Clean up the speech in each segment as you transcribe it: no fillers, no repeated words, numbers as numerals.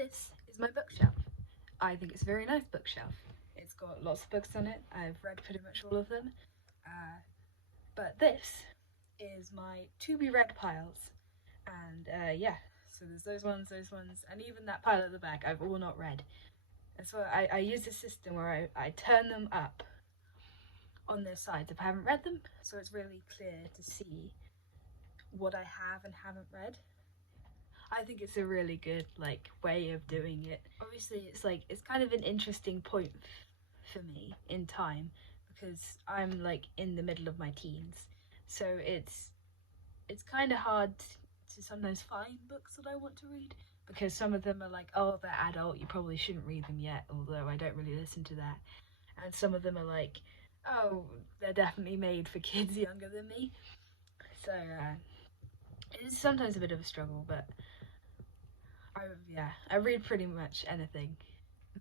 This is my bookshelf. I think it's a very nice bookshelf. It's got lots of books on it. I've read pretty much all of them. But this is my to be read piles. And yeah, so there's those ones, and even that pile at the back I've all not read. And so I use a system where I turn them up on their sides if I haven't read them, so it's really clear to see what I have and haven't read. I think it's a really good way of doing it. Obviously, it's kind of an interesting point for me in time because I'm in the middle of my teens, so it's kind of hard to sometimes find books that I want to read because some of them are oh, they're adult, you probably shouldn't read them yet, although I don't really listen to that. And some of them are oh, they're definitely made for kids younger than me. So it's sometimes a bit of a struggle, but I read pretty much anything,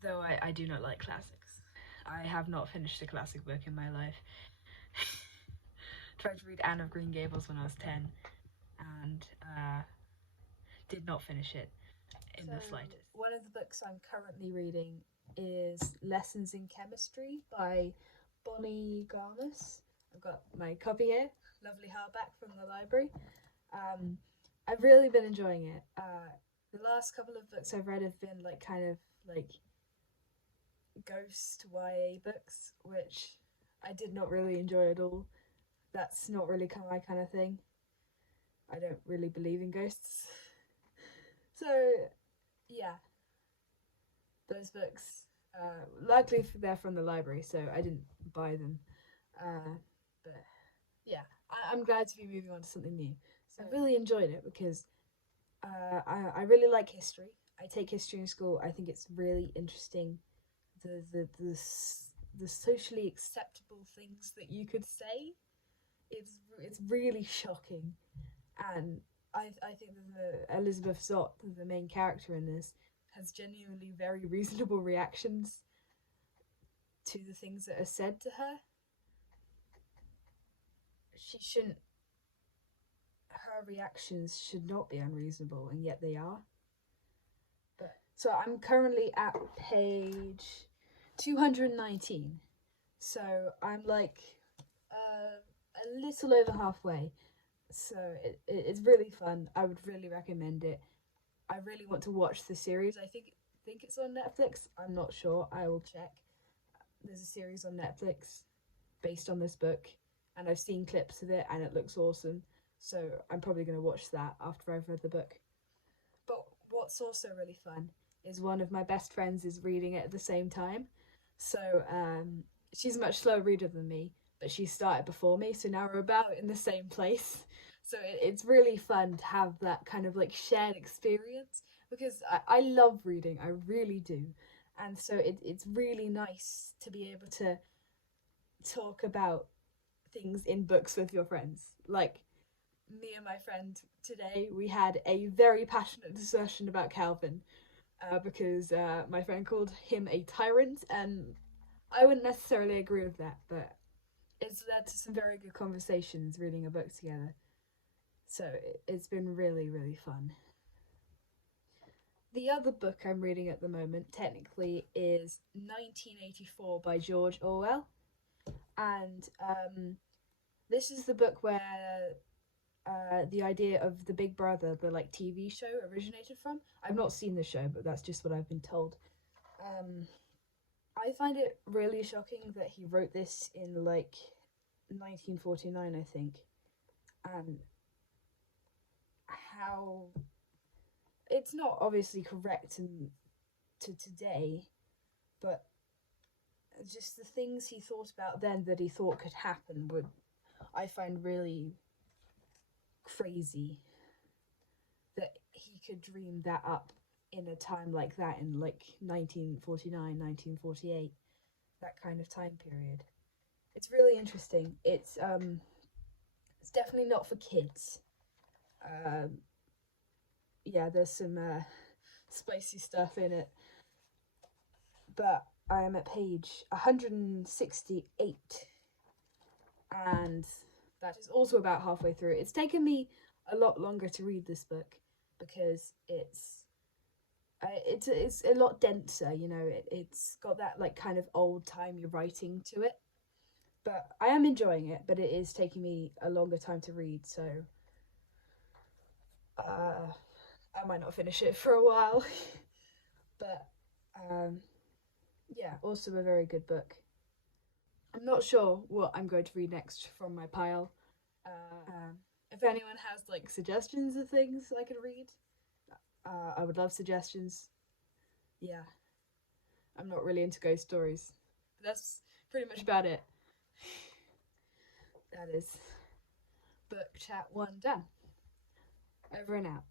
though I do not like classics. I have not finished a classic book in my life. Tried to read Anne of Green Gables when I was 10 and did not finish it in the slightest. One of the books I'm currently reading is Lessons in Chemistry by Bonnie Garmus. I've got my copy here, lovely hardback from the library. I've really been enjoying it. The last couple of books I've read have been kind of ghost YA books, which I did not really enjoy at all. That's not really my kind of thing. I don't really believe in ghosts. So, yeah. Those books, luckily they're from the library, so I didn't buy them. But yeah, I'm glad to be moving on to something new. So I really enjoyed it because I really like history. I take history in school. I think it's really interesting. The socially acceptable things that you could say. It's really shocking, and I think that Elizabeth Zott, the main character in this, has genuinely very reasonable reactions to the things that are said to her. Her reactions should not be unreasonable, and yet they are. So I'm currently at page 219. So I'm a little over halfway. So it's really fun. I would really recommend it. I really want to watch the series. I think it's on Netflix. I'm not sure. I will check. There's a series on Netflix based on this book, and I've seen clips of it, and it looks awesome. So I'm probably going to watch that after I've read the book. But what's also really fun is one of my best friends is reading it at the same time. So she's a much slower reader than me, but she started before me, so now we're about in the same place. So it's really fun to have that kind of shared experience because I love reading, I really do. And so it's really nice to be able to talk about things in books with your friends. Like me and my friend today, we had a very passionate discussion about Calvin because my friend called him a tyrant, and I wouldn't necessarily agree with that, but it's led to some very good conversations reading a book together. So it's been really, really fun. The other book I'm reading at the moment, technically, is 1984 by George Orwell. And this is the book where the idea of the Big Brother, the TV show, originated from. I've not seen the show, but that's just what I've been told. I find it really shocking that he wrote this in 1949, I think, and how it's not obviously correct to today, but just the things he thought about then that he thought could happen would I find really crazy that he could dream that up in a time like that in 1949, 1948, that kind of time period. It's really interesting. It's definitely not for kids. Yeah, there's some spicy stuff in it, but I am at page 168, and that is also about halfway through. It's taken me a lot longer to read this book because it's It's a lot denser, you know. It's got that like kind of old timey writing to it. But I am enjoying it, but it is taking me a longer time to read, so uh, I might not finish it for a while. But um, yeah, also a very good book. I'm not sure what I'm going to read next from my pile. If anyone has like suggestions of things I could read, I would love suggestions. Yeah, I'm not really into ghost stories. That's pretty much about it. That is book chat one done. Over and out.